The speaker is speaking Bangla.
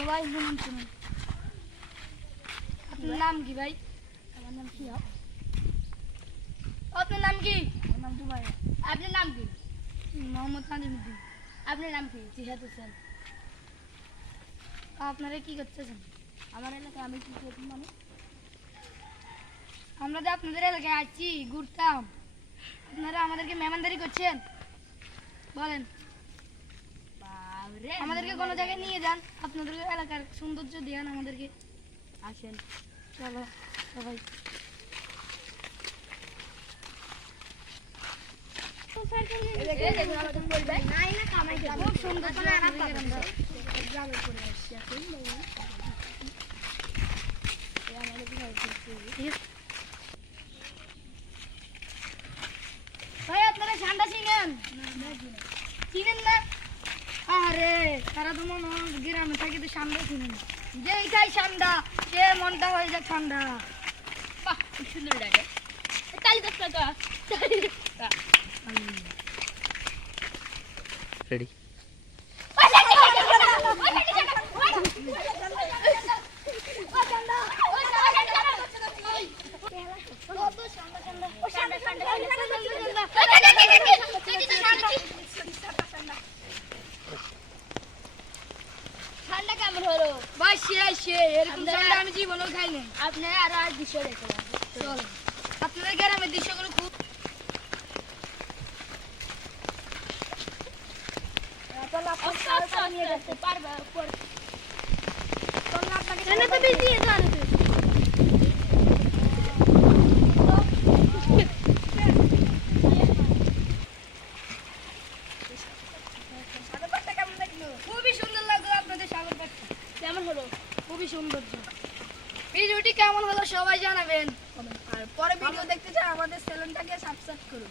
সবাই শুনুন শুনুন। আপনার নাম কি ভাই? আমার নাম কি? আপনার নাম কি? আমার নাম জুবাই। আপনার নাম কি? মোহাম্মদ নাজিমুদ্দিন। আপনার নাম কি? জিহাদ হোসেন। আপনারা কি করতেছেন? আমার এলাকায় আমি কি করব মানে? আমরা তো আপনাদের এলাকায় আসছি, ঘুরতাম। আপনারা আমাদেরকে মেহমানদারি করছেন, বলেন। বাবরে, আমাদেরকে কোনো জায়গায় নিয়ে যান, আপনাদের এলাকার সৌন্দর্য দেখান আমাদেরকে। আসেন। চলো সবাই। দেখুন আমাদের পরিবার। খুব সুন্দর গ্রামে পড়ে আসছি এখন। ভাই আপনারা ঠান্ডা চিনেন? চিনেন না? আরে তারা তো মনে হয় গ্রামে থাকে তো ঠান্ডা চিনেন। যেই খাই ঠান্ডা সে মনটা হয়ে যায় ঠান্ডা। বাহ, খুব সুন্দর লাগে। তালি দশ টাকা। রেডি ঠান্ডা কেমন হলো? ভাই সে এরকম ঠান্ডা আমি জীবনেও খাই নাই। আপনি আরো আর দৃশ্য দেখে চলো আপনাদের গ্রামের দৃশ্যগুলো খুব নিয়ে যেতে পারবে। খুবই সুন্দর লাগলো আপনাদের সাগর পাড়টা। কেমন হলো? খুবই সৌন্দর্য। ভিডিওটি কেমন হলো সবাই জানাবেন। আর পরে ভিডিও দেখতে চাই আমাদের চ্যানেলটাকে সাবস্ক্রাইব করুন।